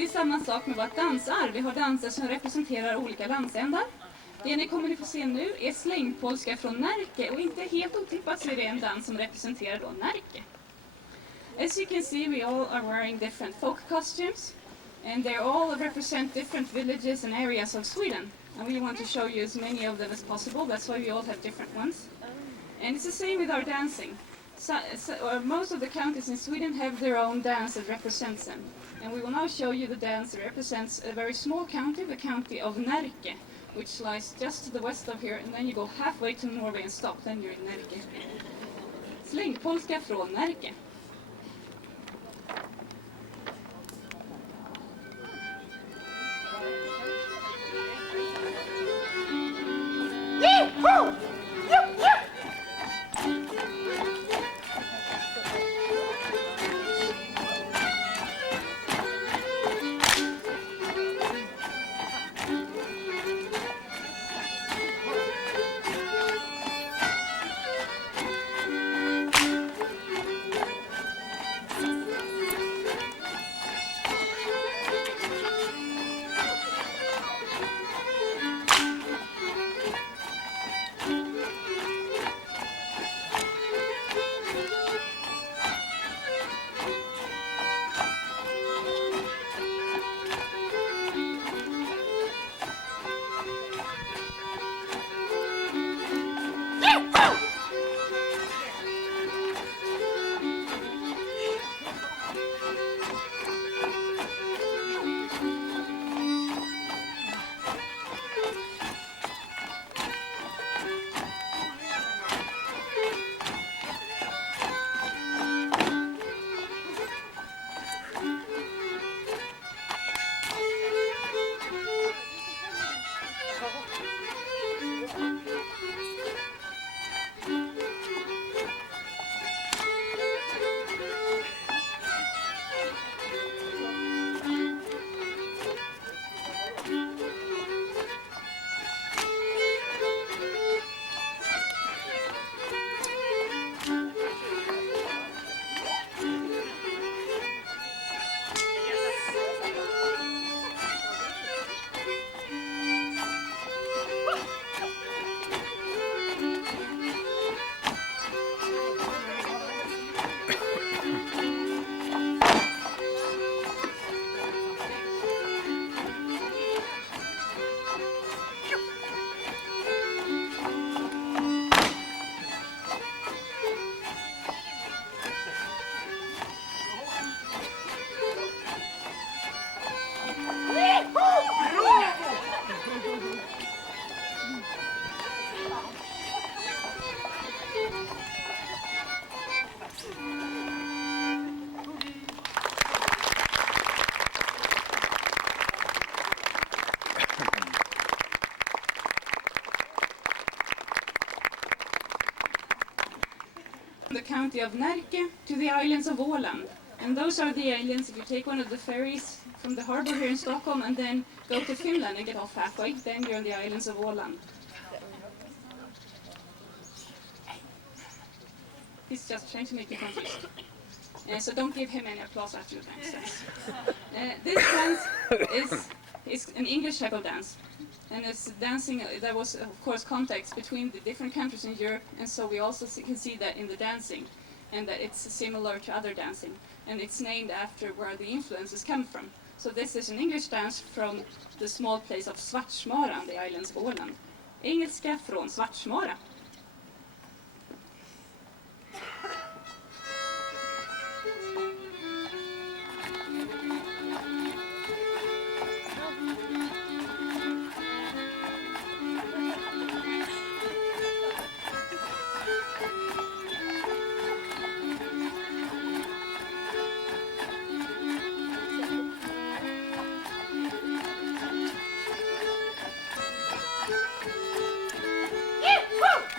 Det är samma sak med vårt dansar. Vi har danser som representerar olika landsändar. Det ni kommer att få se nu är slängpolska från Närke, och inte helt otippat så är det en dans som representerar då Närke. As you can see, we all are wearing different folk costumes, and they all represent different villages and areas of Sweden. And we want to show you as many of them as possible, that's why we all have different ones. And it's the same with our dancing. Most of the counties in Sweden have their own dance that represents them. And we will now show you the dance that represents a very small county, the county of Närke, which lies just to the west of here, and then you go halfway to Norway and stop, then you're in Närke. Slängpolska från Närke. The county of Närke to the islands of Åland. And those are the islands. If you take one of the ferries from the harbor here in Stockholm and then go to Finland and get off halfway, then you're on the islands of Åland. He's just trying to make you confused. So don't give him any applause after the dance. This dance is an English type of dance. And it's dancing, there was of course context between the different countries in Europe, and so we also can see that in the dancing, and that it's similar to other dancing. And it's named after where the influences come from. So this is an English dance from the small place of Svartsmara on the islands of Åland. Engelska från Svartsmara. Woo!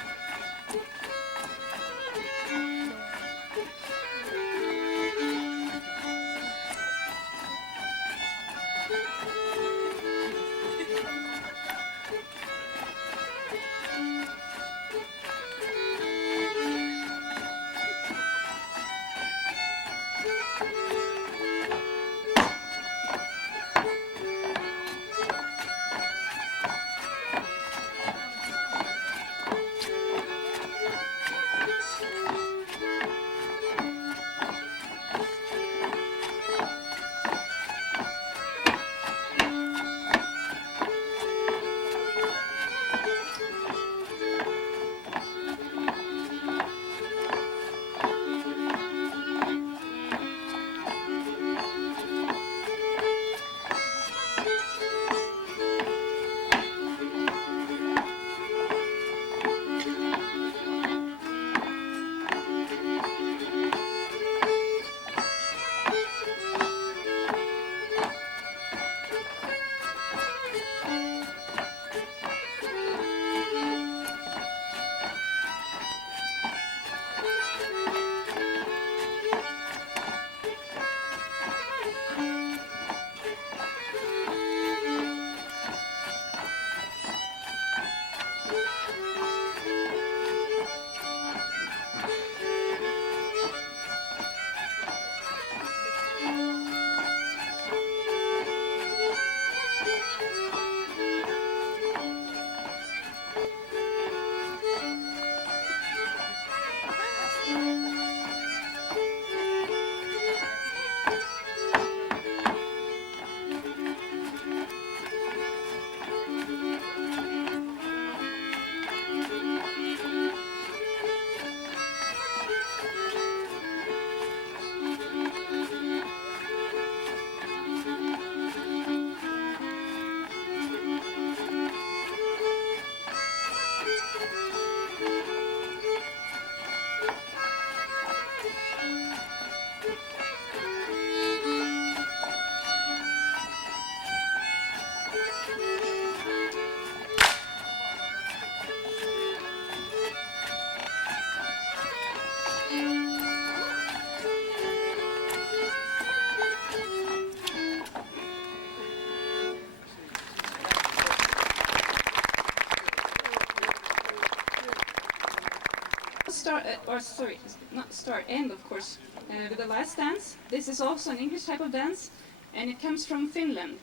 end of course, with the last dance. This is also an English type of dance, and it comes from Finland.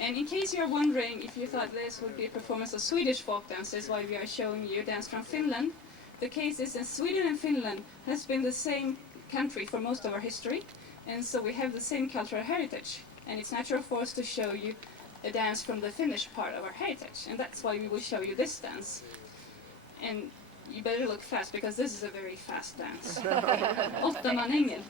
And in case you're wondering if you thought this would be a performance of Swedish folk dances while we are showing you a dance from Finland, the case is that Sweden and Finland has been the same country for most of our history, and so we have the same cultural heritage. And it's natural for us to show you a dance from the Finnish part of our heritage, and that's why we will show you this dance. And you better look fast, because this is a very fast dance. Åttaman ängel.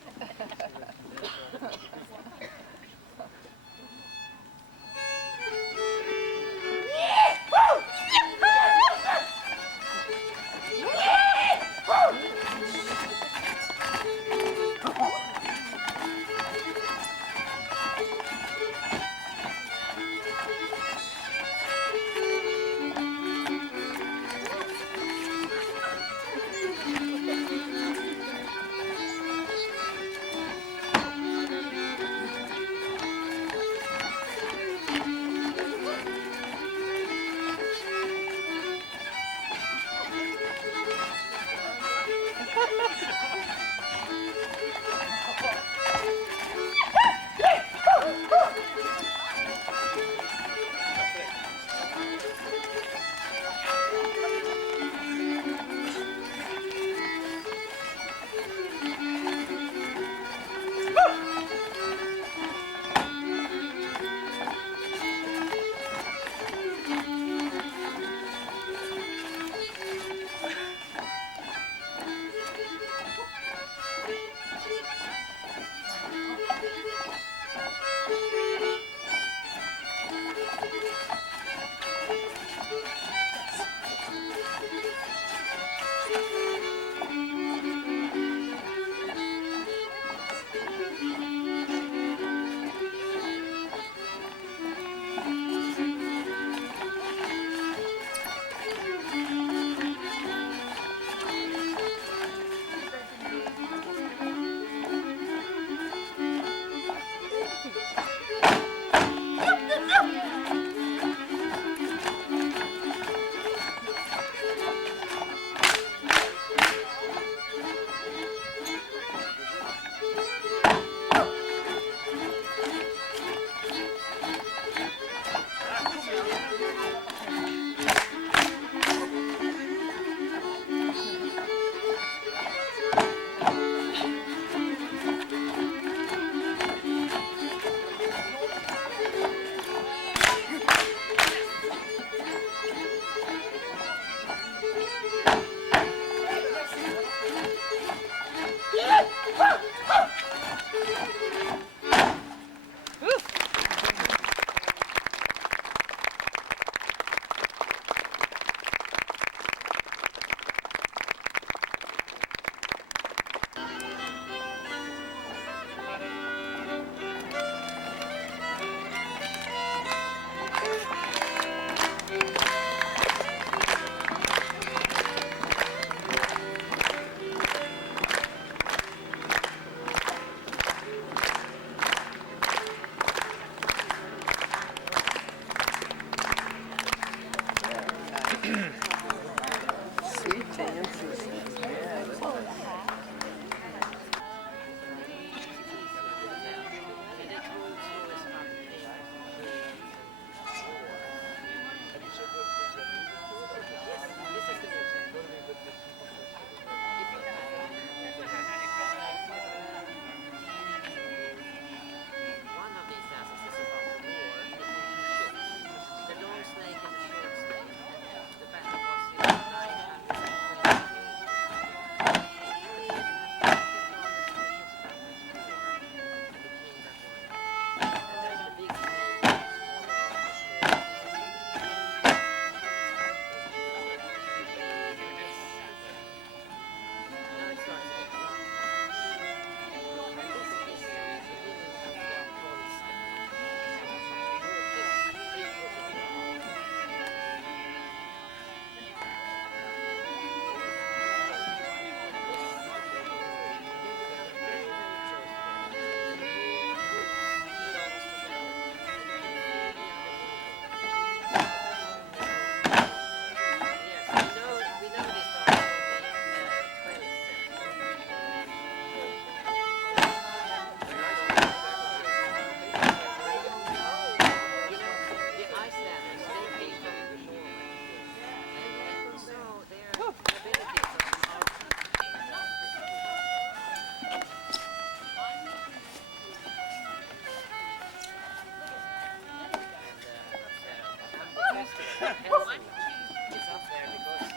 It's up there because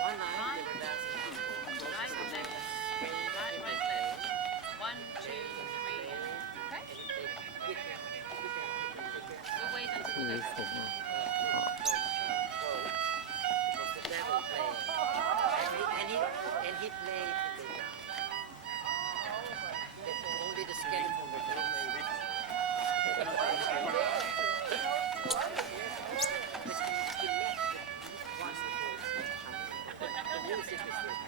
one night they were dancing close to the One, two, three. Okay. We'll wait until the next. It was the devil playing. And he played the dance. Only the skeleton were playing. But he left the once the music is there.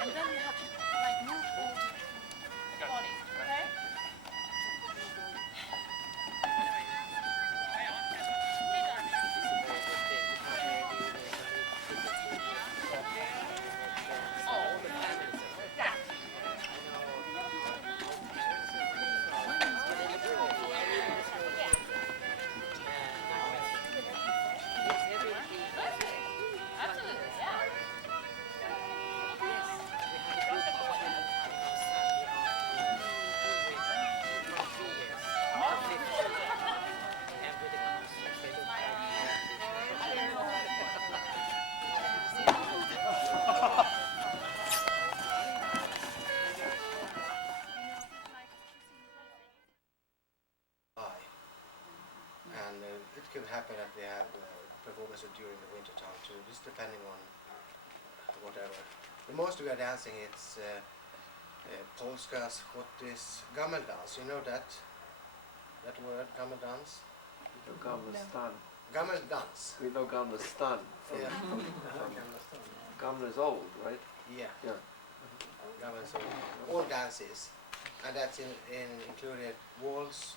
And then you have to like move all the body, okay? It can happen that we have performances during the winter time too, just depending on whatever. The most we are dancing it's polska, Scottish, gammeldans. You know that word, gammeldans? We know Gamla Gammeldans. We know Gamla Stan. Yeah. Gamla is old, right? Yeah. Yeah. Gammel, all dances, and that's included waltz,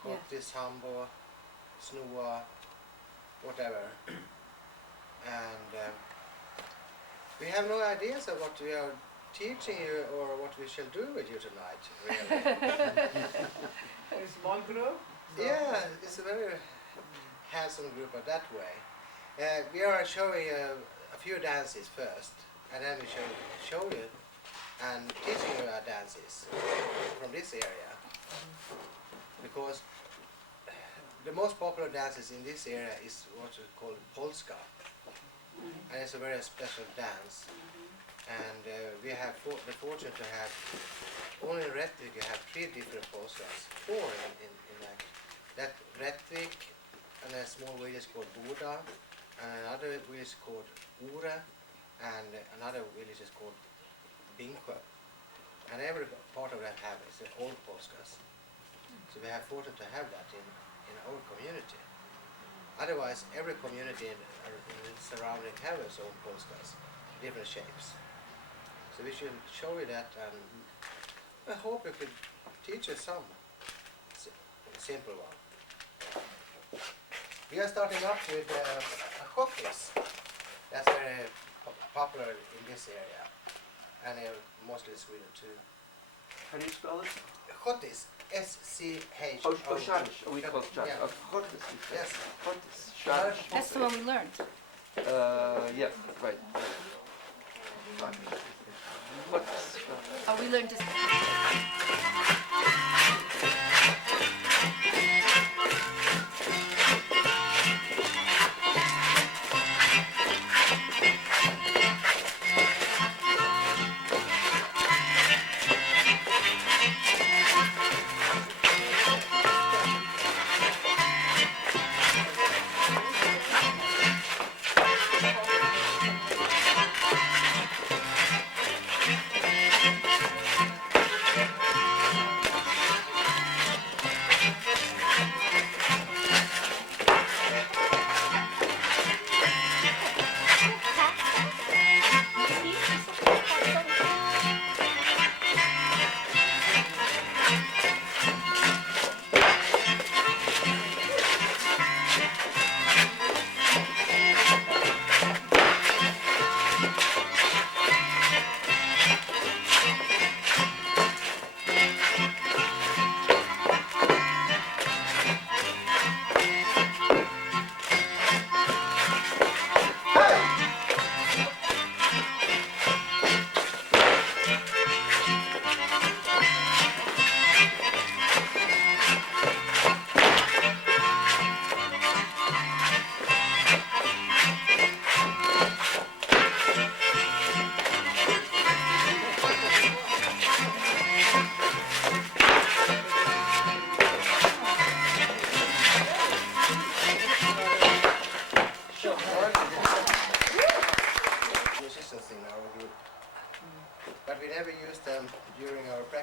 Scottish, hambo, snua, whatever. And we have no ideas of what we are teaching you or what we shall do with you tonight, really. A small group? Yeah, it's a very handsome group of that way. We are showing a few dances first, and then we show you and teaching you our dances from this area. Because the most popular dances in this area is what we call polska, and it's a very special dance. And we have the fortune to have only in Rättvik you have 3 different polskas, 4 in that. That Rättvik, and a small village called Boda, and another village called Ore, and another village is called Bingsjö. And every part of that have is old polskas. So we have fortune to have that in our community. Otherwise, every community in the surrounding have its own polskas, different shapes. So we should show you that, and I hope we could teach you some simple one. We are starting up with hotties. That's very popular in this area, and mostly in Sweden too. How do you spell it? Hotties, S-C-H. Oh, Scottish. We call it Scottish. Yeah. Hottis. Yes. Hottis. Scottish. That's the one we learned. Yeah, right. Hottis. Oh, we learned this.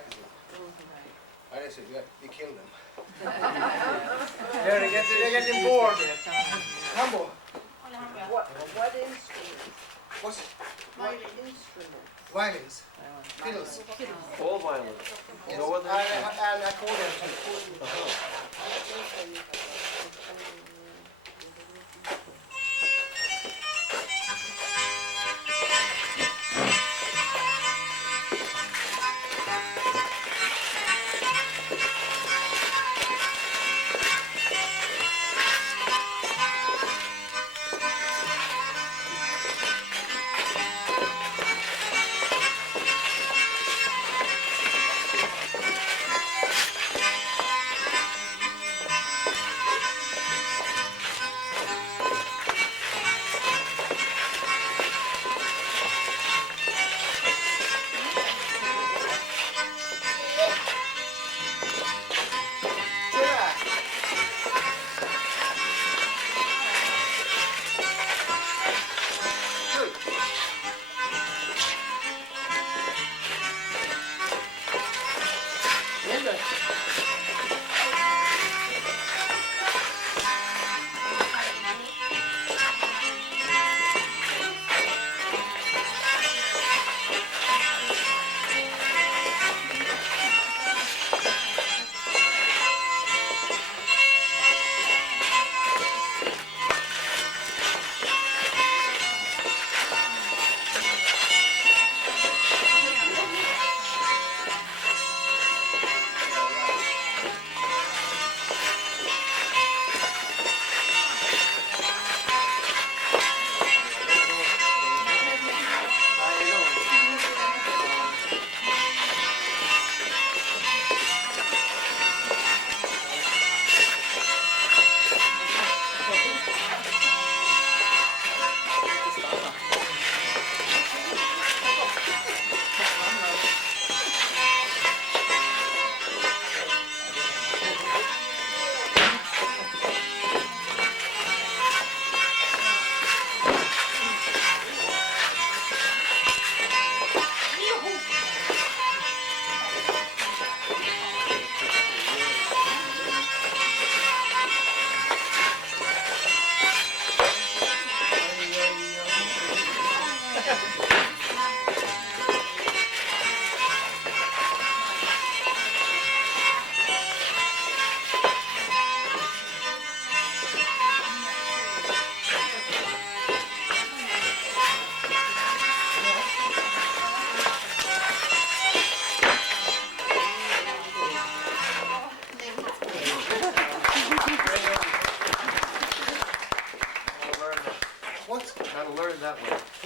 practicing. I just we kill them. Yeah, they're getting bored. Humble. What instrument? What's What instrument? violins? Fiddles. All violent. Yes. No other. And accordion too.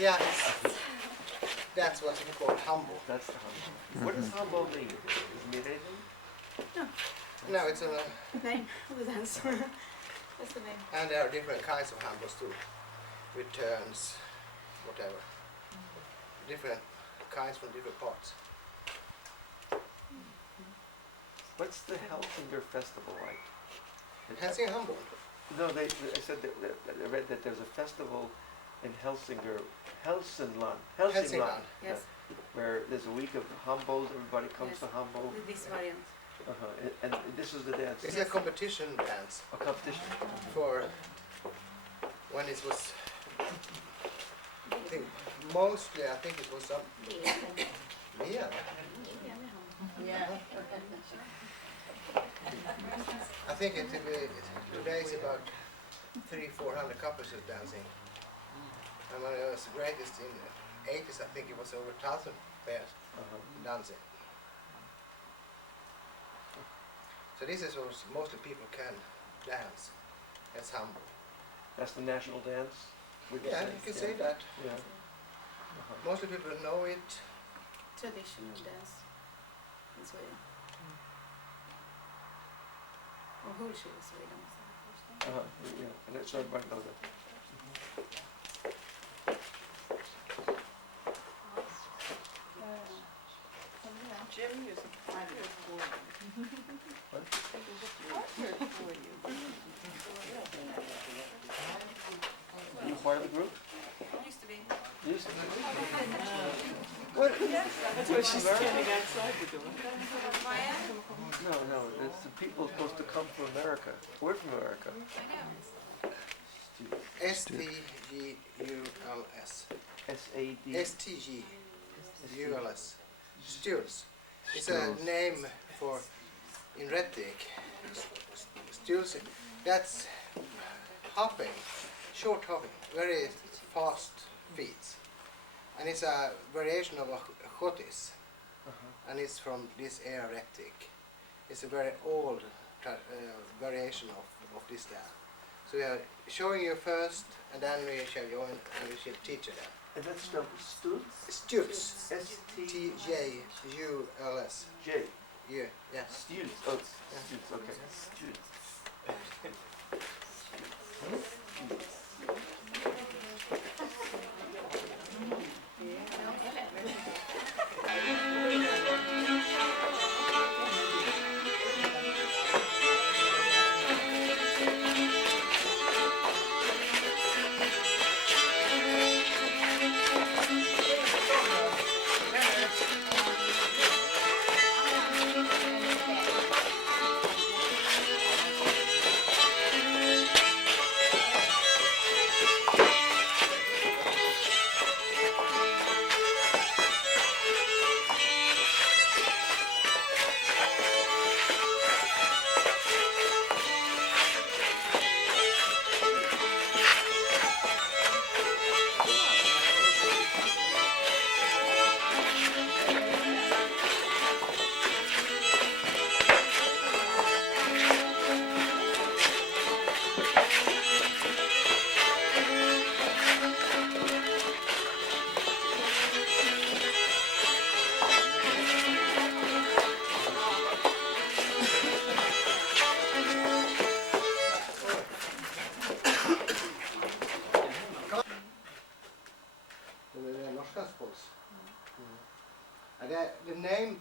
Yeah, that's what we call humble. That's the humble. What does humble mean? Does it mean anything? No, it's a, Name of the dance. That's the name. and there are different kinds of humbles too, with turns, whatever. Different kinds from different parts. What's the Helsinger festival like? Helsing humble. No, I said that I read that there's a festival in Helsingland, Helsingland. Yes, where there's a week of humbles. Everybody comes Yes. to humble. with this variant. And this is the dance. It's a competition dance A competition. for when it was. I think mostly, I think it was some. Yeah. Yeah. I think today is about 300-400 couples is dancing. And when it was the greatest in the 80s, I think it was over 1,000 pairs dancing. So this is what mostly people can dance. That's humble. That's the national dance. would Yeah, say? you can say that. Yeah. Mostly people know it. Traditional dance in Sweden. Och Hulsjö i Sweden. Yeah, and that's everybody knows that. Jim is here for you. What? Here for you. You part of the group? Used to be. Used to be. That's why she's standing outside the door. No, it's the people supposed to come from America. We're from America. S-T-G-U-L-S. S-A-D. S-T-G-U-L-S. Stules. It's a name for in rhetoric. Stules. That's hopping, short hopping, very fast feet. And it's a variation of a chotis. And it's from this era rhetoric. It's a very old variation of this dance. So we are showing you first, and then we shall go and we shall teach you that. And that's spelled Stutz? Stules. S-T-J-U-L-S. J. Yeah, yeah. Stutz. Oh, it's Stutz, okay. Stutz. The name,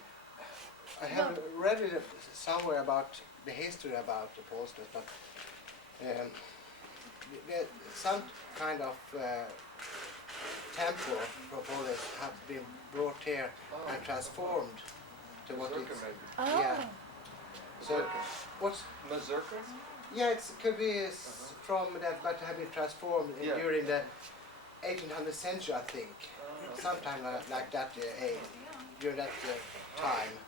I have read it somewhere about the history about the Polska, but some kind of temple for Poland have been brought here and transformed to what it's. Yeah. So what's Mazurka? Yeah, it could be from that, but have been transformed during the 1800th century, I think. Sometime like that during that time.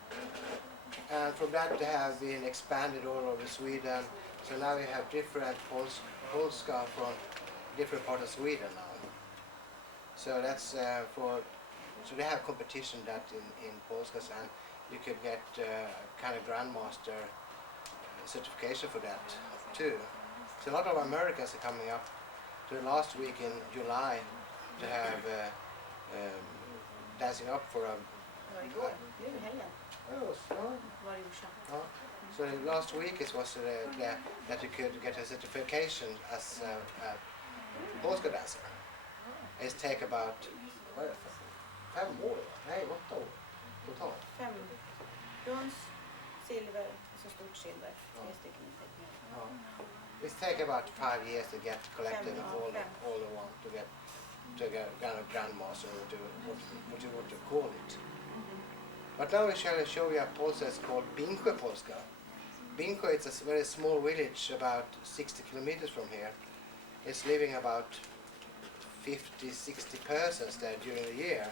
And from that they have been expanded all over Sweden. So now we have different Polska from different parts of Sweden now. So that's so they have competition that in Polskas, and you could get kind of grandmaster certification for that too. So a lot of Americans are coming up to the last week in July to have dancing up for a. So the last week it was that you could get a certification as a Polska dancer. It take about 5 år, nej 8 år totalt. 5. Brons, silver, så stort silver. 3 stycken intäckningar. It take about 5 years to get collected all the one to get kind of grandmaster or to what you want to call it. But now we shall show you a Polska called Binkwe Polska. Binkwe is a very small village about 60 kilometers from here. It's living about 50-60 persons there during the year.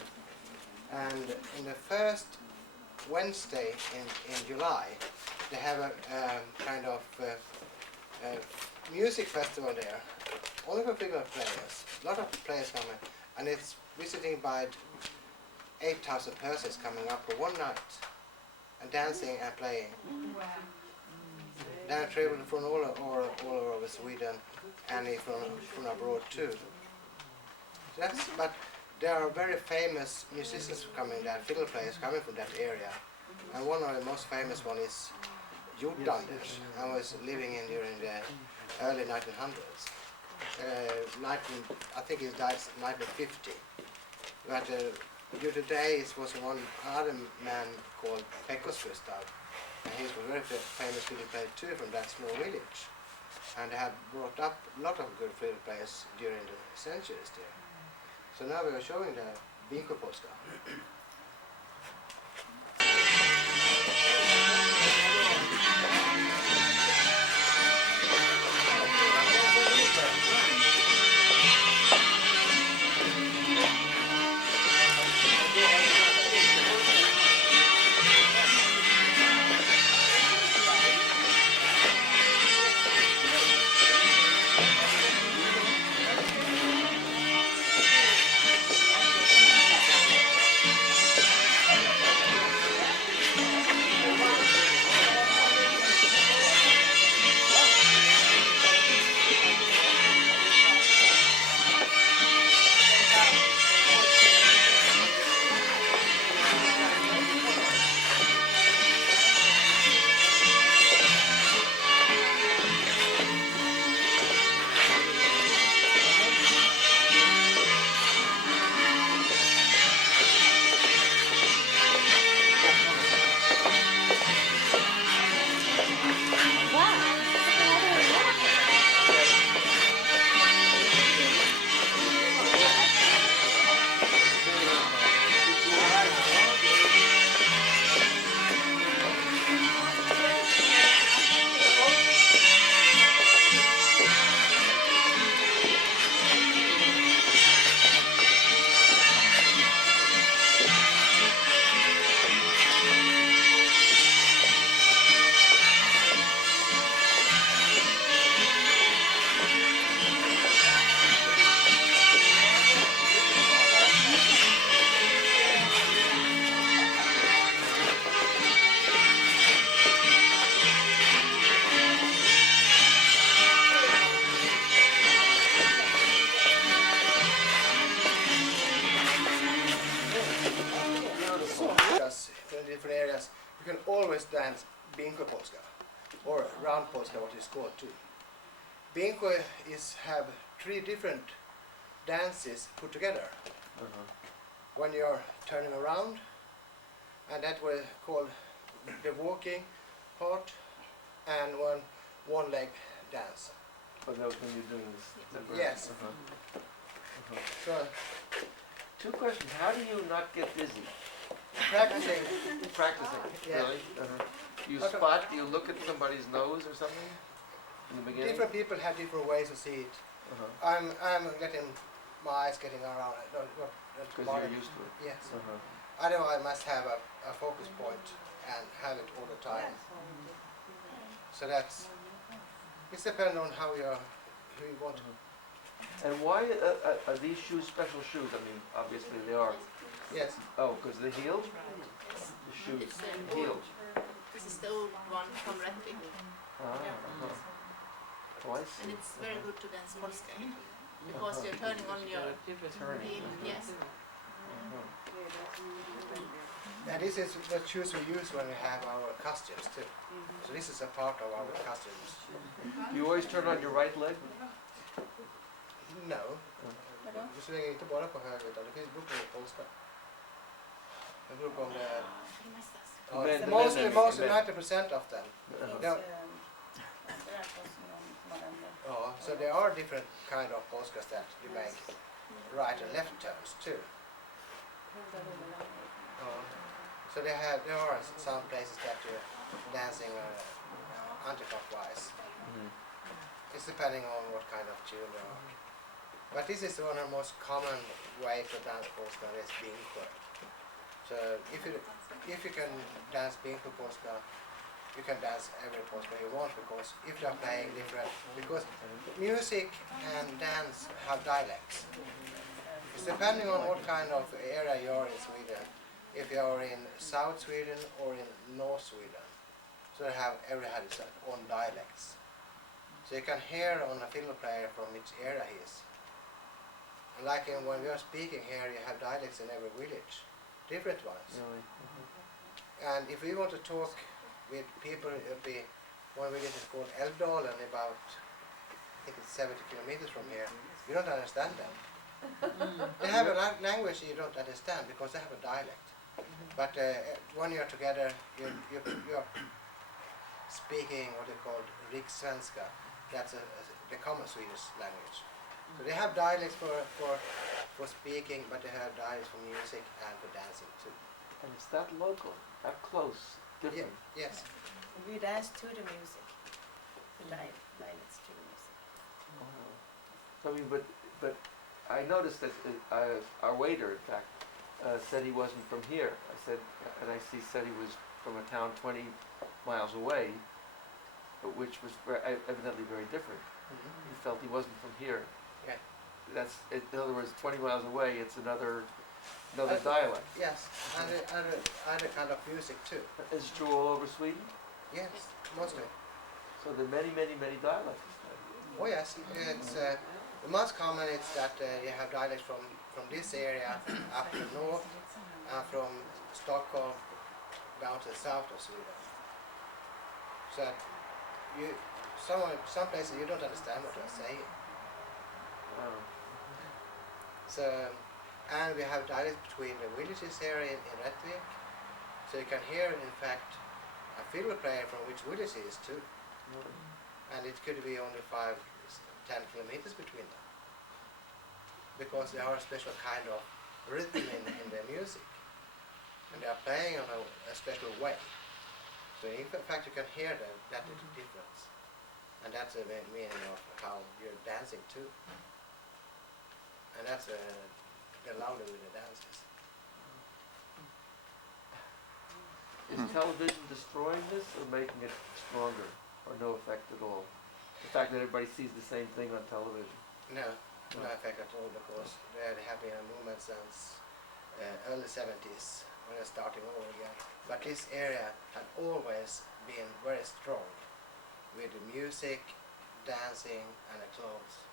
And in the first Wednesday in July, they have a kind of music festival there. Only for fiddle players. A lot of players coming, and it's visiting by 8,000 persons coming up for one night and dancing and playing. Wow. They travel from all over Sweden and from abroad too. But there are very famous musicians coming there, fiddle players coming from that area. And one of the most famous one is Jordanders, and was living in during the early 1900s. I think he died in 1950. But due to today it was one other man called Pekos Gustav, and he was a very famous fiddle player too from that small village. And they had brought up a lot of good fiddle players during the centuries there. So now we are showing the Binkwe Polska. always dance Binko Polska, or round Polska, what is called too. Binko have 3 different dances put together. When you're turning around, and that was called the walking part, and one leg dance. But that was when you're doing this. Yes. So 2 questions. How do you not get dizzy? practicing, Practicing, Yeah. really? You Okay. spot, you look at somebody's nose or something in the beginning? different people have different ways to see it. I'm getting my eyes getting around it. Because Not you're used to it. Yes. Otherwise, I must have a focus point and have it all the time. So it's dependent on who you want. And why are these shoes special shoes? I mean, obviously they are. Yes. Oh, because they're heeled? The shoes It's heeled. This is the old one from Rättvik, Oh, I see. and it's very good to dance Polska in, because you're turning on your Turning. heel. Yes. And this is the shoes we use when we have our costumes too. So this is a part of our costumes. Do you always turn on your right leg? No. Du svänger inte bara på höger utan det finns beror på polska. Det beror på om det är... Men- Mostly 90% of them. Det So there are different kind of polskas that you make right and left turns too. So there are some places that you're dancing anti-clockwise. It's depending on what kind of tune there are. But this is one of the most common way to dance polska is binko. So if you can dance binko polska, you can dance every polska you want, because if you're playing different, because music and dance have dialects. It's depending on what kind of area you're in Sweden. If you're in South Sweden or in North Sweden, so every had its own dialects. So you can hear on a fiddle player from which area he is. And like when we are speaking here, you have dialects in every village, different ones. Really? And if we want to talk with people, it would be one village is called Älvdalen, about I think it's 70 kilometers from here. You don't understand them. They have a language you don't understand because they have a dialect. But when you're together, you're speaking what they call rikssvenska. That's the common Swedish language. So they have dialects for speaking, but they have dialects for music and for dancing too. And it's that local, that close, different. Yes. We dance to the music. The dialects to the music. So I mean, but I noticed that our waiter, in fact, said he wasn't from here. I said, and he said he was from a town 20 miles away, which was evidently very different. He felt he wasn't from here. Yeah. In other words, 20 miles away, it's another dialect. Yes, and other kind of music too. Is it true all over Sweden? Yes, mostly. So there are many, many, many dialects. Oh yes, it's the most common is that you have dialects from this area up to north, and from Stockholm down to the south of Sweden. So some places you don't understand what they're saying. So, and we have dialects between the villages here in Rättvik. So you can hear, in fact, a fiddle player from which village he is too. And it could be only 5-10 kilometers between them. Because there are a special kind of rhythm in their music. And they are playing on a special way. So in fact you can hear that little difference. And that's the meaning of how you're dancing too. And that's the lovely with the dances. Is television destroying this or making it stronger, or no effect at all? The fact that everybody sees the same thing on television. No effect at all, because there have been a movement since early 70s when they're starting over again. But this area had always been very strong with the music, dancing and the clothes.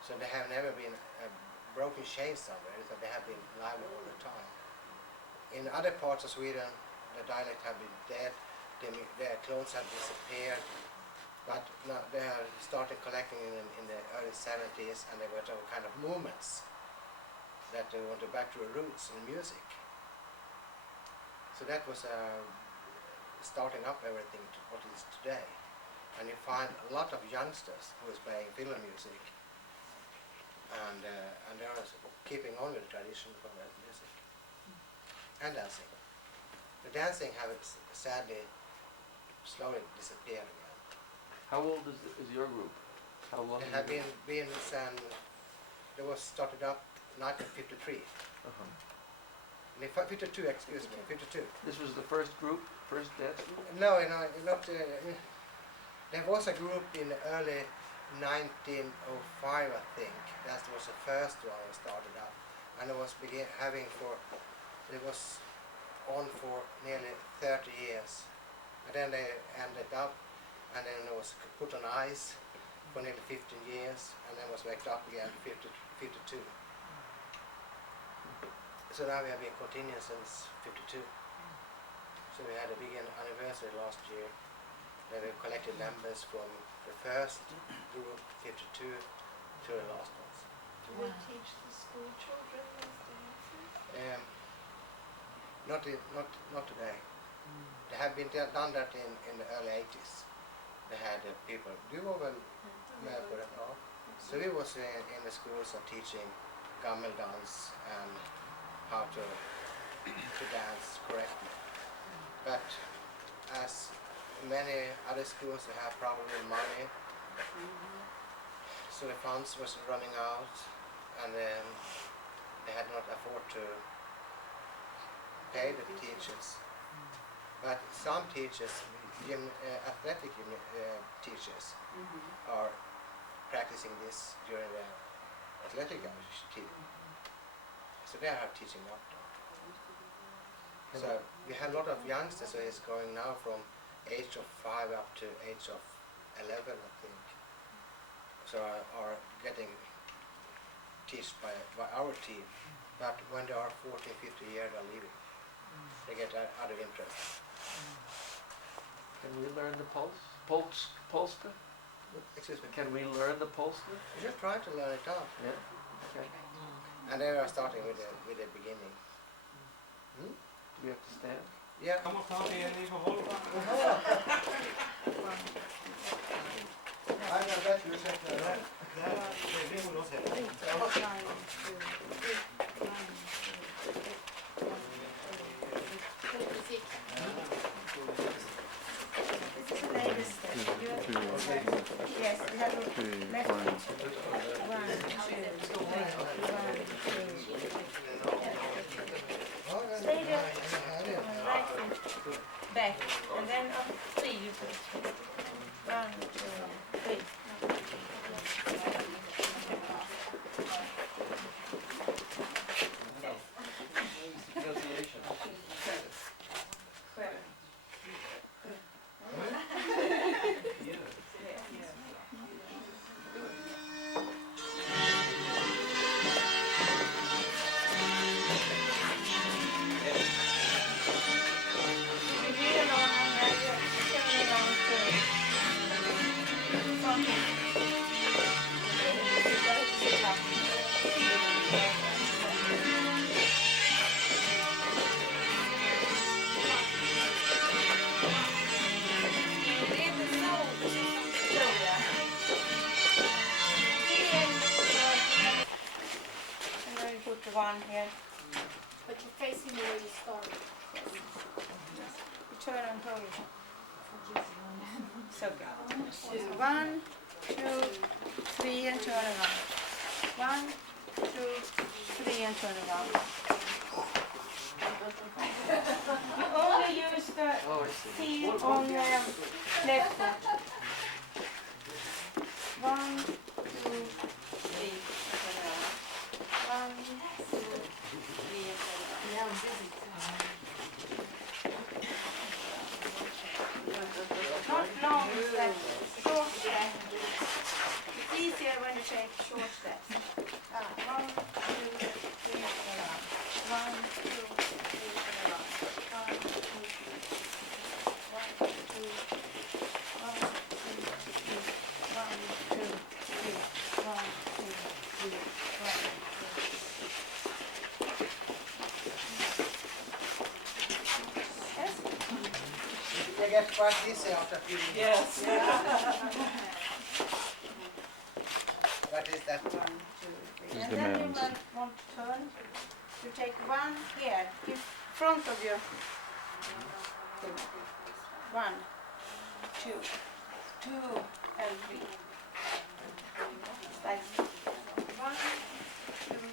So there have never been a broken chain somewhere, so they have been lively all the time. In other parts of Sweden, the dialect have been dead their clothes have disappeared. But now they are started collecting in the early 70s, and they were kind of movements that they wanted back to the roots in music. So that was starting up everything to what it is today. And you find a lot of youngsters who is playing fiddle music, and they are keeping on with the tradition of that music and dancing. The dancing have sadly slowly disappeared again. How old is your group? How long? They have been since they was started up 1953. Uh-huh. 52, excuse me, 52. This was the first group, first dance group? No, not. There was a group in early 1905, I think. That was the first one that started up, and it was it was on for nearly 30 years, and then they ended up, and then it was put on ice for nearly 15 years, and then was waked up again 52. So now we have been continuing since 52. So we had a big anniversary last year. Then we collected members from the first group, 52, to the last ones. Do we teach the school children these dances? Not today. They have been done that in the early 80s. They had people. Do you over med på det? Ja. So we was in the schools of teaching gammeldans and how to dance correctly. But as many other schools, they have problem with money, so the funds was running out, and they had not afford to pay the teachers. But some teachers, athletic teachers, are practicing this during the athletic team. So they are teaching up now. So we have a lot of youngsters who is going now from age of 5 up to age of 11, I think. So are getting taught by our team. But when they are 14, 15 years, they're leaving. They get other interests. Can we learn the Polska? Excuse me. Can we learn the Polska? You just try to learn it out. Yeah. Okay. And they are starting with the beginning. Do we have to stand? Yeah. Kan man ta det i behåll? I'm not that you said that. Det blir nog helt. Ladies step. Yes, we have a left. 1, 2, 3. 1, 2, 3. Stay there. Right foot back, and then on 3 you put 1, 2, 3. One here. But you're facing where you started. You turn and hold. So good. 1, 2, 3 and turn around. 1, 2, 3 and turn around. You only use the heel on your left foot. 1, 2, 3. 1, 2, 3 and turn around. Not long steps, short steps. It's easier when you take short steps. 1, 2, 3 around. 1, 2, 3 around. 1, 2, 3. 1, 2, 3. You get quite dizzy after a few minutes. Yes. What is that? 1, 2, 3. And then you might want to turn. You take one here in front of your. 1, 2, 2, and 3. Like 1, 2, 3.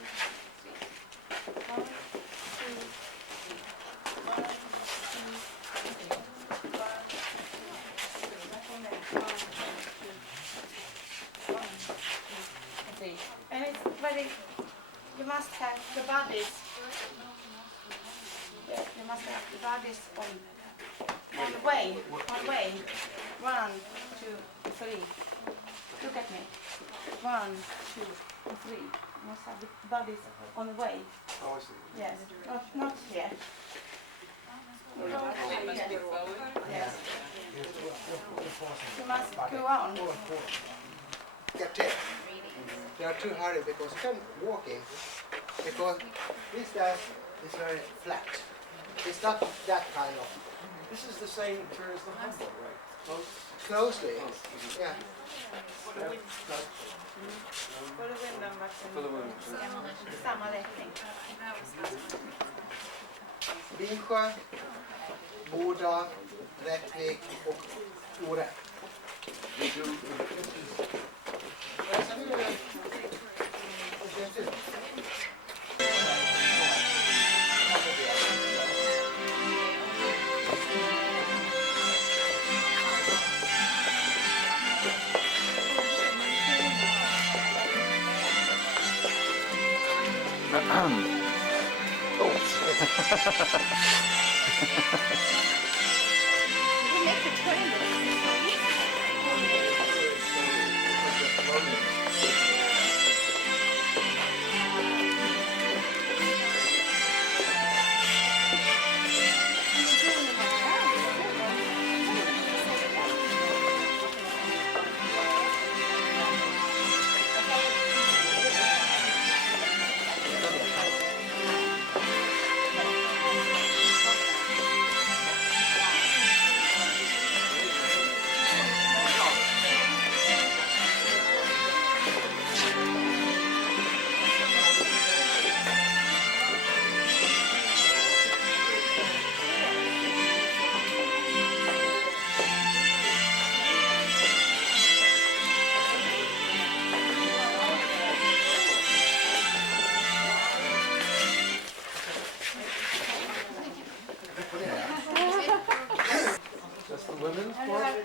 1, 2, 3. 1, 2, 3. And it's very, you must have the bodies. Yeah, you must have the bodies on the way. 1, 2, 3. Look at me. 1, 2, 3. You must have the bodies on the way. Oh, I see. Yes, not here. Yes. You must go on. Get it. They are too hurry because you can walk in. Because this dance is very flat. It's not that kind of This is the same turn as the humble, right? Close. closely. Yeah. For the wind For the women. samma riktning. Bingsjö, Boda, Rättvik och Ore.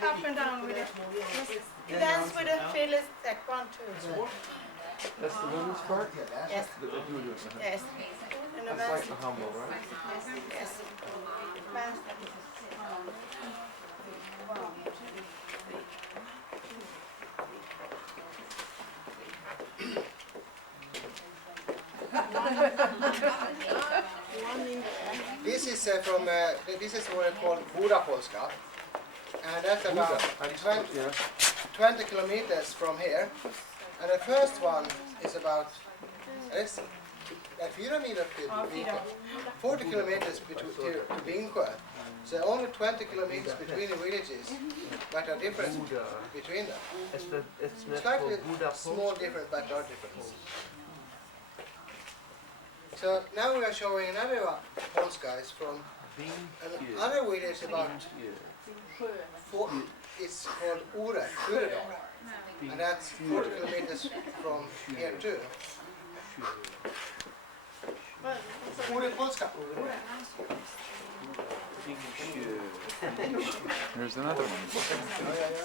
Up and down with it. You dance with a fearless step. 1, 2. That's the women's part? Yes. Yes. And the That's like man's the humble, right? yes. Man's step. This is from this is what I call Buda Polska, and that's about 20 kilometers from here. And the first one is about 4 mil till Bingsjö, 40 kilometers to Bingsjö. So only 20 kilometers between the villages, but a difference between them. Slightly small difference, but not difference. So now we are showing another Polska. It's from another village about it's called Ure, Kuredal, and that's 40 kilometers from here too. Ure Polska. Here's another one.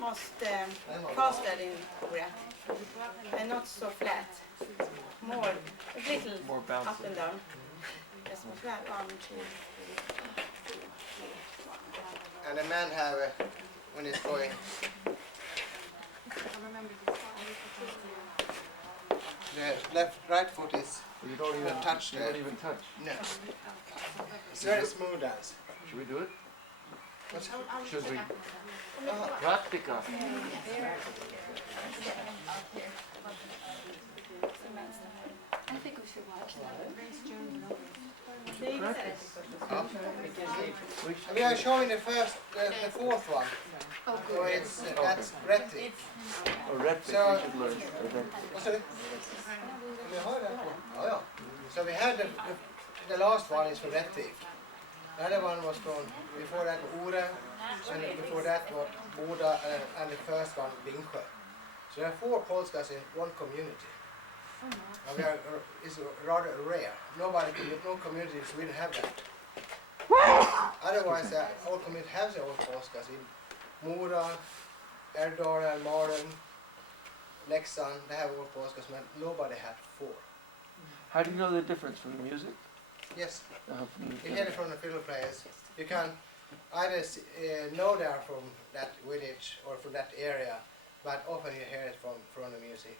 most faster in Korea, and not so flat. More, a little More bouncy. up and down. That's more flat. 1, 2, 3, 4. And the man have when he's going. The right foot is You don't even touch You the. don't even touch. No. It's very smooth dance. Should we do it? What's that? Should we? Oh, Praktika. I think we should watch that. we are showing the fourth one. So it's that's Reti. Red So- you should learn. What's it? Oh, yeah. So we had the last one is from Reti. The other one was from before that Ore, and before that was Boda, and the first one Bingsjö. So there are 4 Polskas in one community. And we are, it's rather rare. No community in Sweden have that. Otherwise, all communities have their own Polskas in Mora, Erdala, Maren, Leksand. They have all Polskas, but nobody had 4. How do you know the difference from the music? Yes, From you hear it from the fiddle players. You can either know they are from that village or from that area, but often you hear it from the music.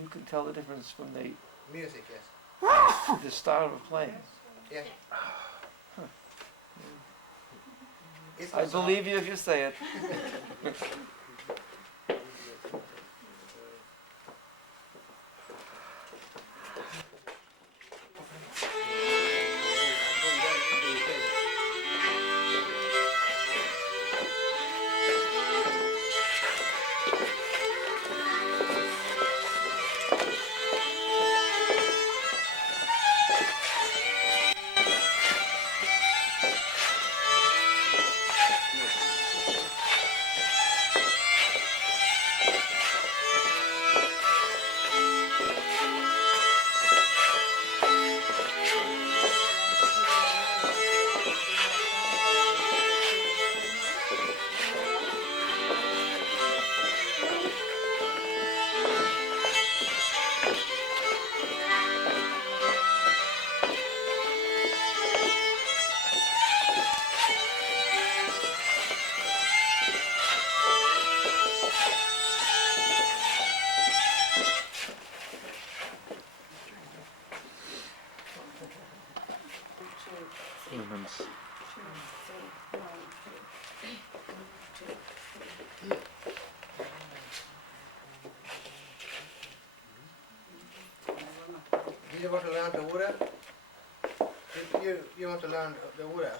You can tell the difference from the Music, yes. style of playing. Yeah. It's I not so believe you if you say it. Do you want to learn the Ore? You want to learn the Ore?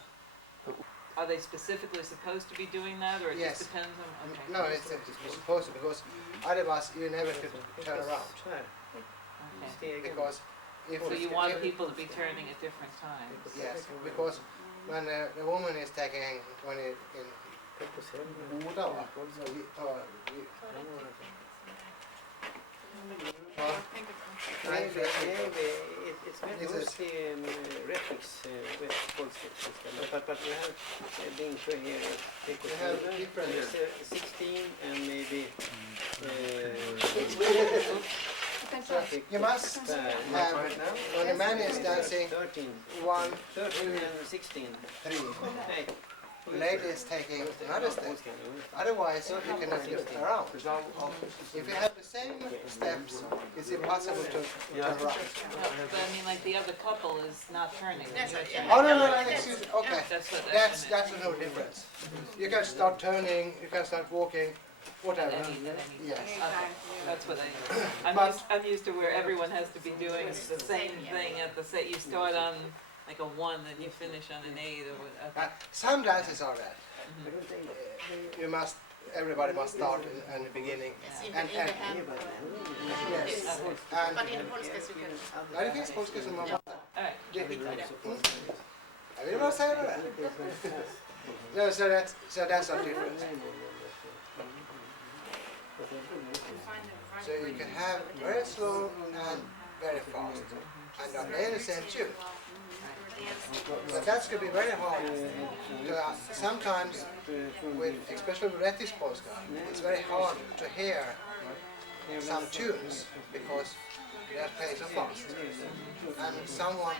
Are they specifically supposed to be doing that, or it Yes. just depends on? Okay. No, it's supposed to, because otherwise you never could turn around. Okay. Because if So you want people to be turning at different times. Yes, because when the woman is taking when it in Boda, va? So Maybe it's This is- mostly reflex with Polska, but we have Bingsjö here. We have different. 16 and maybe you must have when the man is dancing 13. 1, 13 and 16. 3. Hey, The lady is taking another step. Otherwise, you cannot get around. If you have the same steps, it's impossible to turn around. No, but I mean, like the other couple is not turning. Oh no, excuse me. Okay, That's what that's no difference. You can start turning, you can start walking, whatever. At any Yes. Okay, that's what I'm used to where everyone has to be doing the same thing at the same. You start on like a 1, then you finish on an 8 or whatever. Some dances are that. You must, everybody must start in the beginning. And yes. And ja, det finns polska som man fattar. All right. Jag vill bara säga det. No, so that's not different. So you can have very slow and very fast, and they're playing the same tune. But that could be very hard. Sometimes, especially with Lettish Polska, it's very hard to hear some tunes because they play so fast. And someone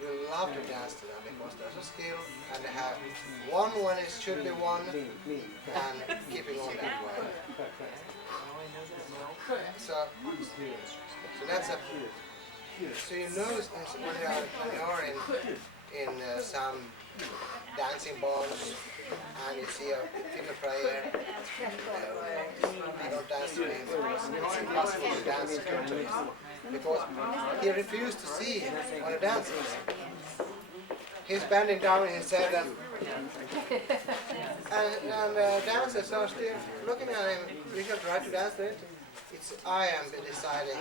will love to dance to them because there's a skill and they have one when it should be one and keeping on that way. So that's a. So you know when you are in some dancing balls and you see a fiddle player, I don't dance to him. It's impossible to dance to him because he refused to see when he dances. He's bending down his head and dancers are still looking at him. We can try to dance to it. It's I am deciding.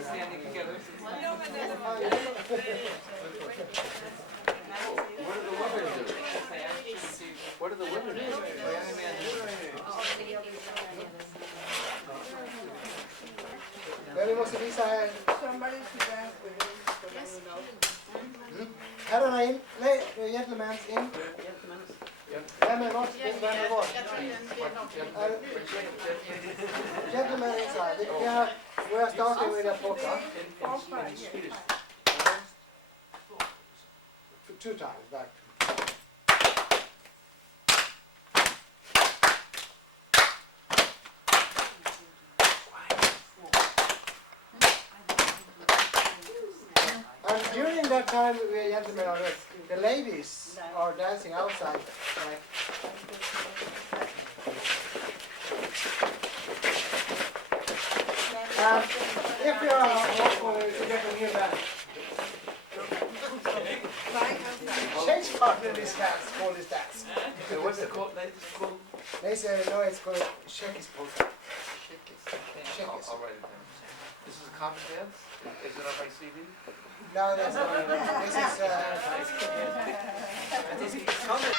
Standing together. What do the women do? Vi måste visa här. Herrarna in. Nej, gentlemen in. Vem är vart? Gentlemen inside. We are starting with a polka. Two times back. And during that time, gentlemen, the ladies are dancing outside. Like, if you are hopeful to get a new band, change partner this dance, call this dance. What's it called? Called? They say no, it's called Czech polka. I'll write it down. This is a common dance? Is it on my CD? No, that's not. This is common.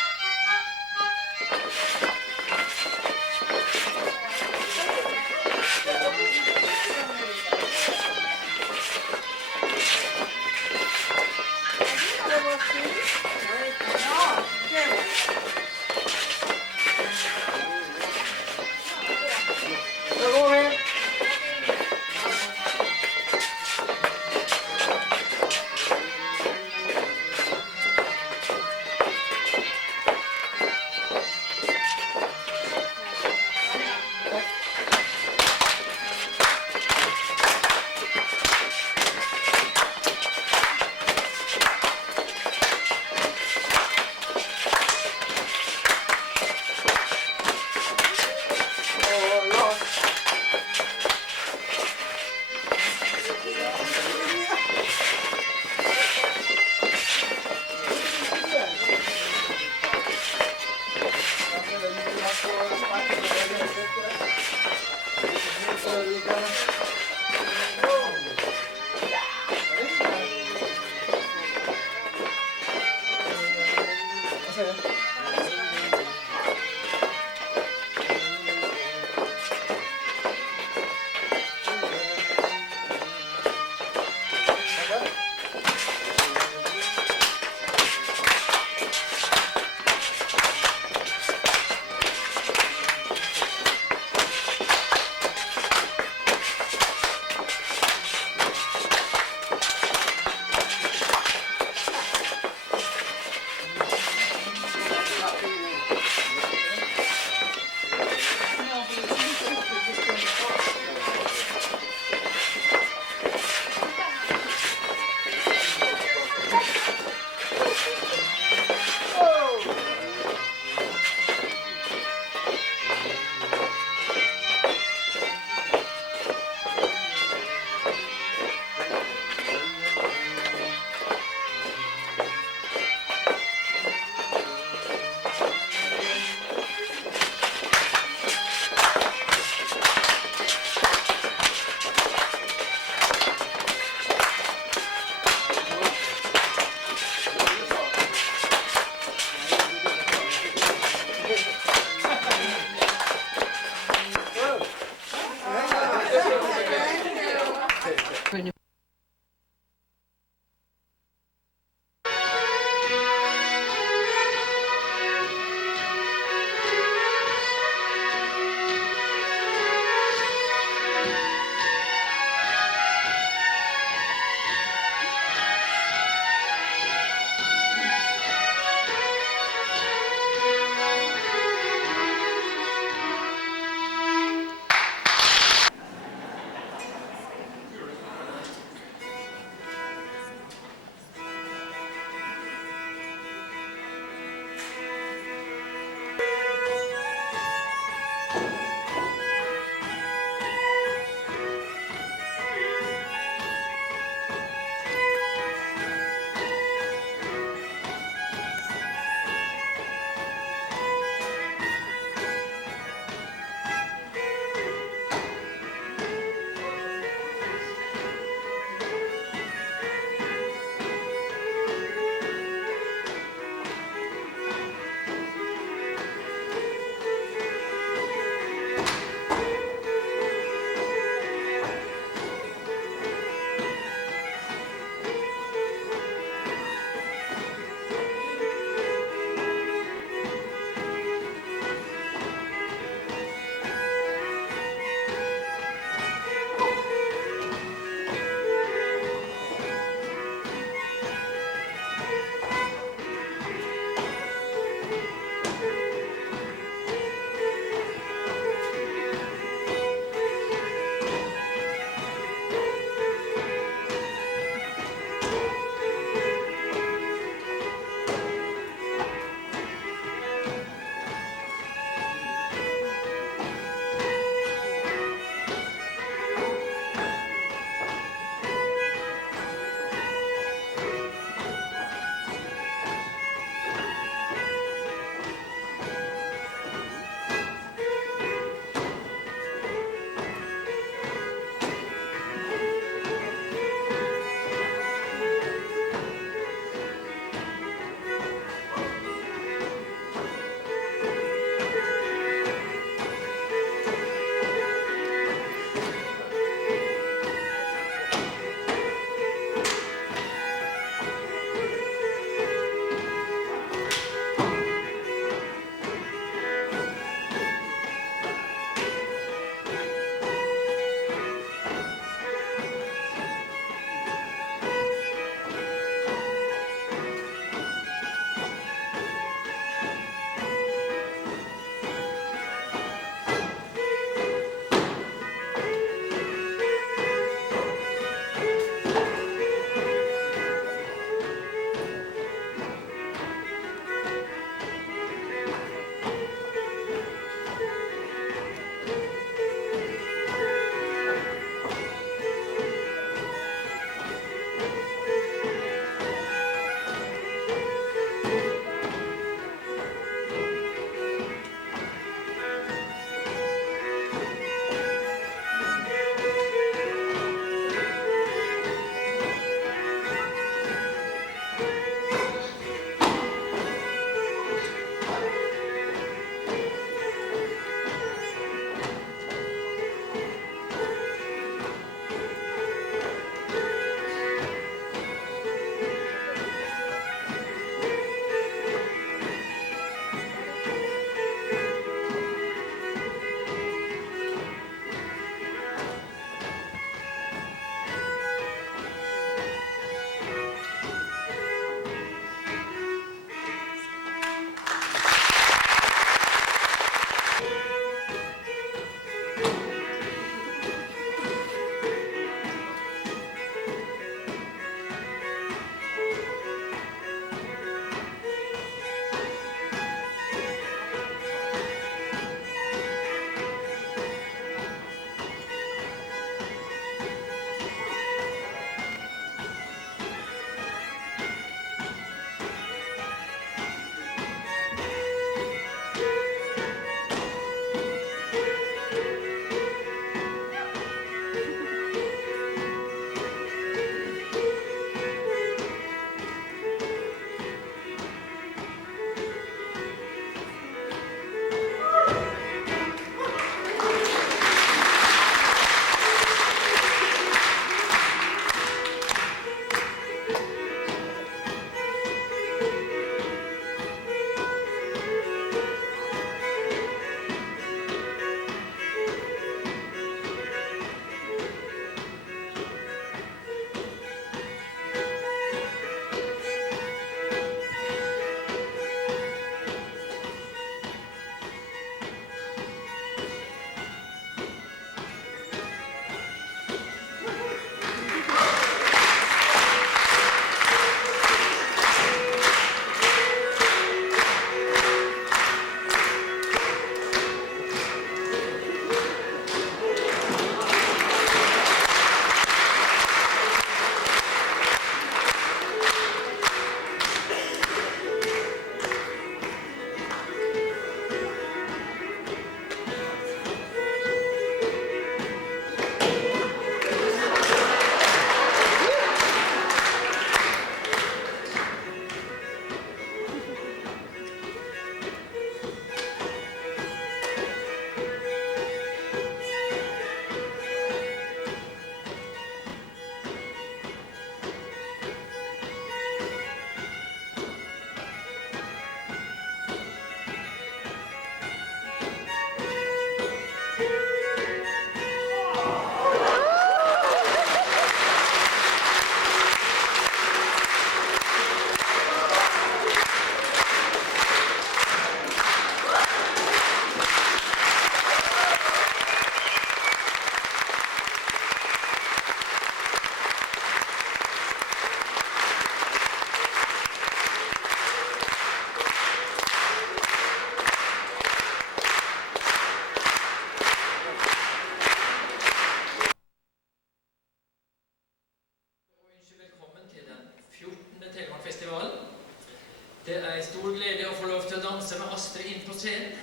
scenen.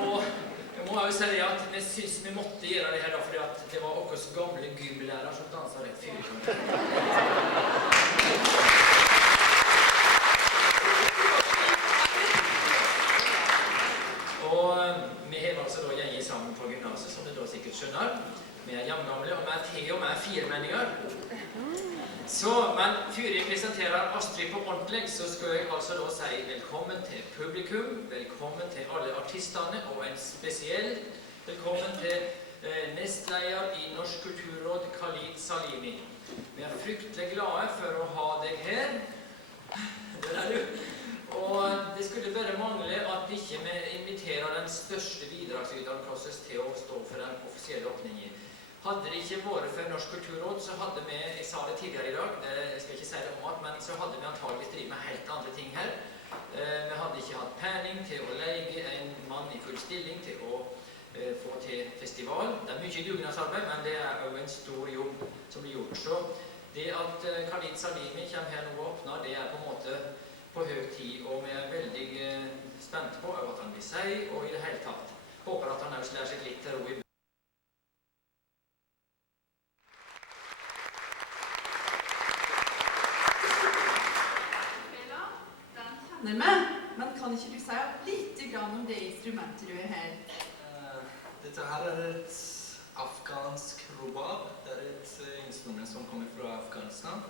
Og jeg må jo si det at vi synes vi måtte gjøre det her da, fordi at det var oss gamle gymlærer som danset rett fyrkant. Og vi har altså da gjengen sammen på gymnaset, som du da sikkert skjønner. Vi er jamgamle, og vi er 3 og vi er 4 menninger. Så, men før jeg presenterer Astrid på ordentlig, så skal jeg altså da si velkommen til publikum, velkommen til alle artistene, og en spesiell velkommen til nestleder i Norsk kulturråd, Khalid Salimi. Vi er fryktelig glade for å ha deg her. Der er du. Og det skulle bare mangle at ikke vi inviterer den største bidragsyteren til å stå for den offisielle åpningen. Hadde det ikke vært for Norsk kulturråd, så hadde vi, jeg sa det tidligere i dag, jeg skal ikke si det om at, men så hadde vi antageligvis drivet med helt andre ting her. Vi hadde ikke hatt pening til å leie en mann i full stilling til å få til festival. Det er mye dugnadsarbeid, men det er jo en stor jobb som blir gjort. Så det at Khalid Salimi kommer her nå og åpner, det er på en måte på høy tid, og vi er veldig spente på hva han vil si, og i det hele tatt. Håper at han også lærer seg litt til ro i med, men kan ikke du si litt om det instrumentet du er her? Dette her er et afghansk robab. Det er et instrument som kommer fra Afghanistan,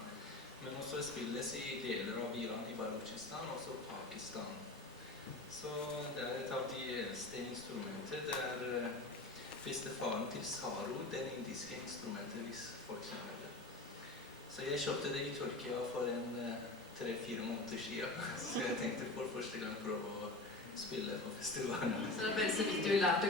men også spilles i deler av Iran, i Baluchistan, og også Pakistan. Så det er et av de eldste instrumenter. Det er bestefaren til saru, den indiske instrumentet, hvis folk kjenner det. Så jeg kjøpte det i Tyrkia for en 3-4 måneder siden, så jeg tenkte for første gang prøve å spille på festivalen. Så det er bare så vidt du lærte.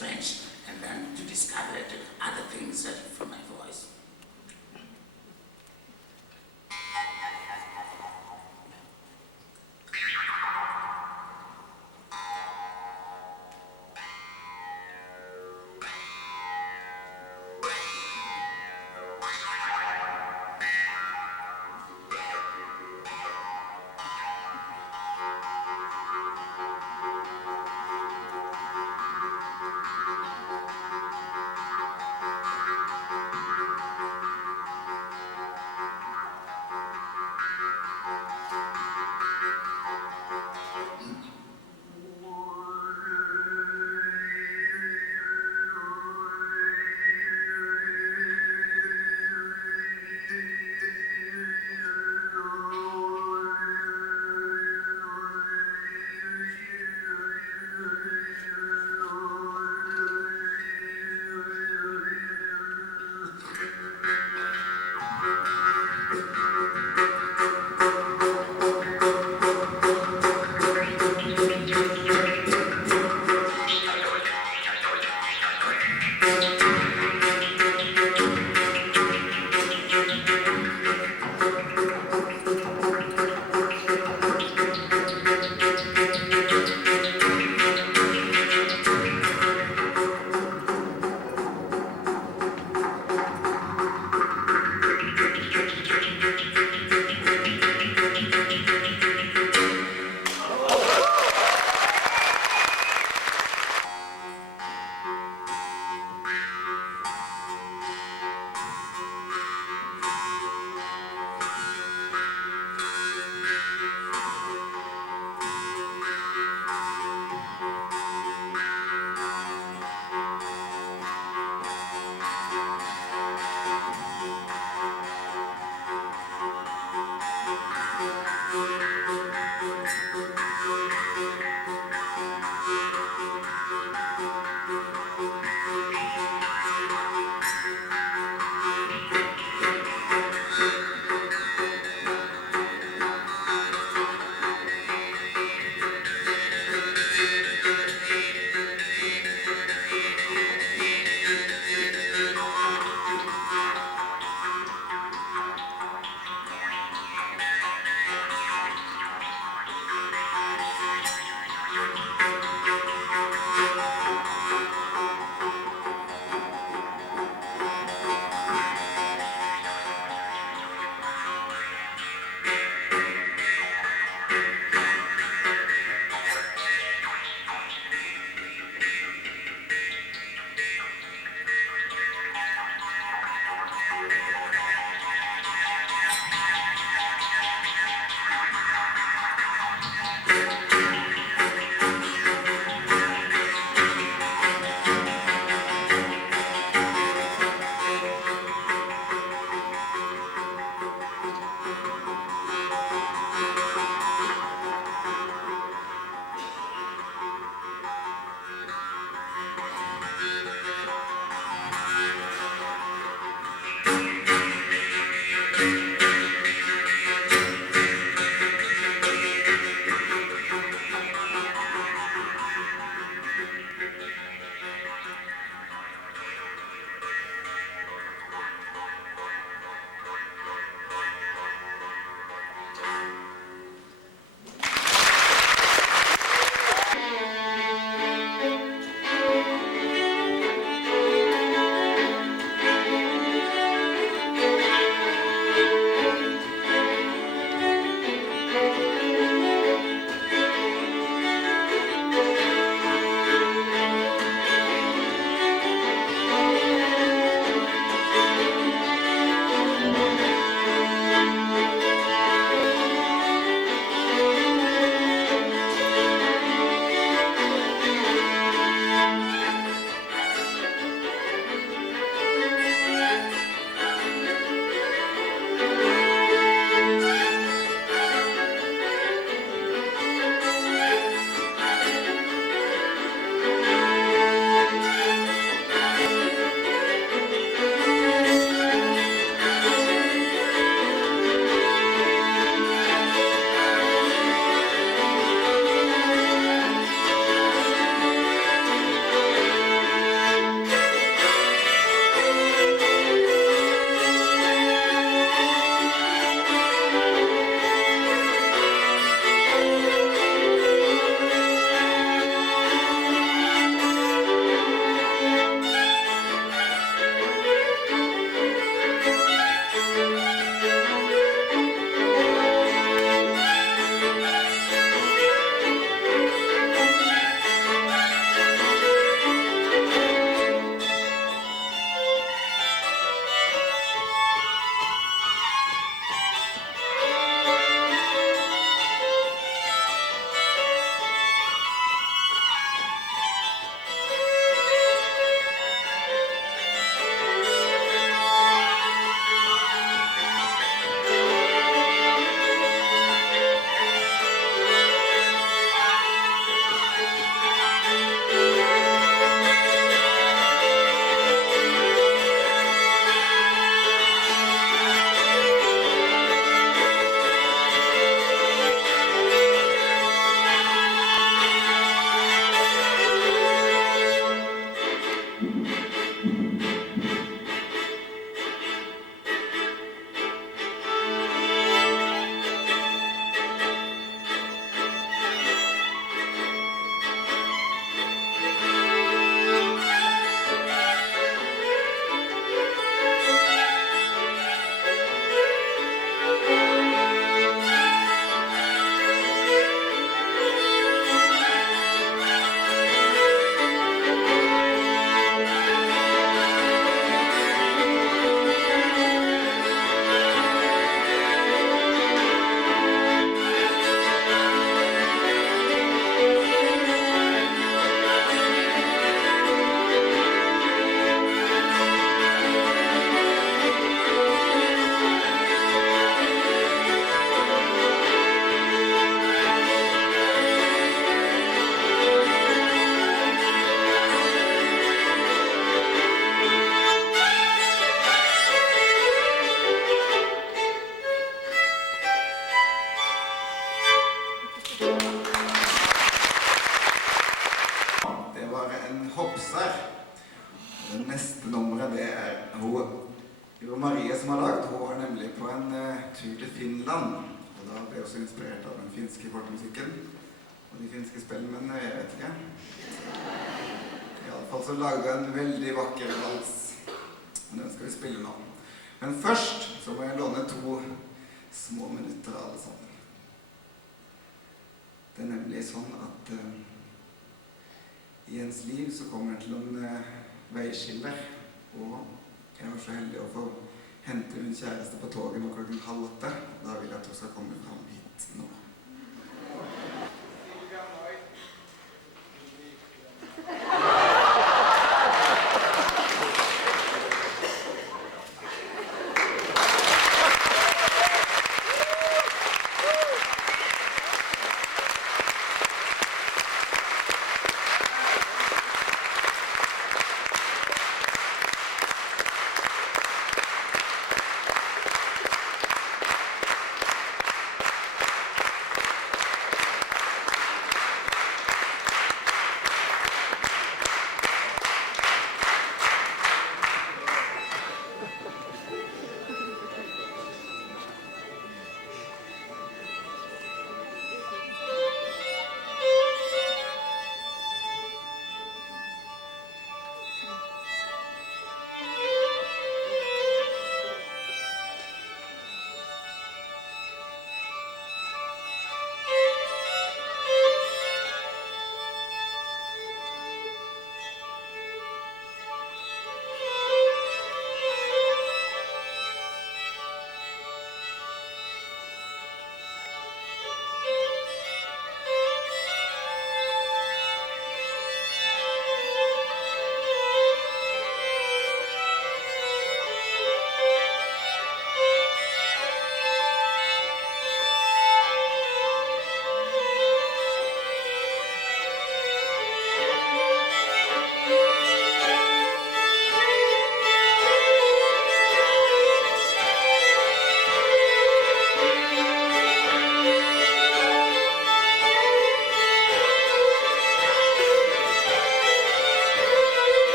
French, and then to discover other things from my voice. Maria som har laget, hun var nemlig på en tur til Finland, og da ble jeg også inspirert av den finske folkemusikken, og de finske spillmennene, jeg vet ikke. I alle fall så lagde jeg en veldig vakker vals, og den skal vi spille nå. Men først så må jeg låne 2 små minutter alle sammen. Det er nemlig sånn at i ens liv så kommer det til noen veiskiller, og jeg var så heldig å få hente min kjæreste på toget nå klokken 7:30. Da vil jeg at hun skal komme fram hit nå.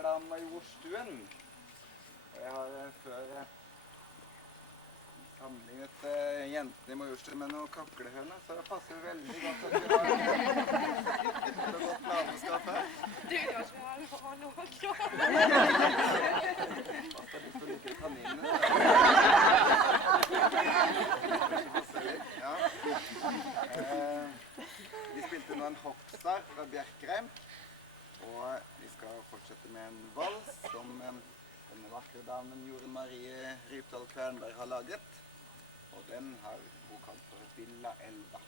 er da Majorstuen. Og jeg har før sammenlignet jentene I Majorstuen med noen kaklehøne, så det passer veldig godt at vi har et godt laveskap her. Du, jag ska ha några. Fast jeg har lyst til å like kaninene. Ja. Vi spilte nå en hoppstar fra Bjerkreim, og vi skal fortsette med en vals som denne vakre damen Jorunn Marie Rypdal Kvernberg har laget, og den har hun kalt for Villa Elba.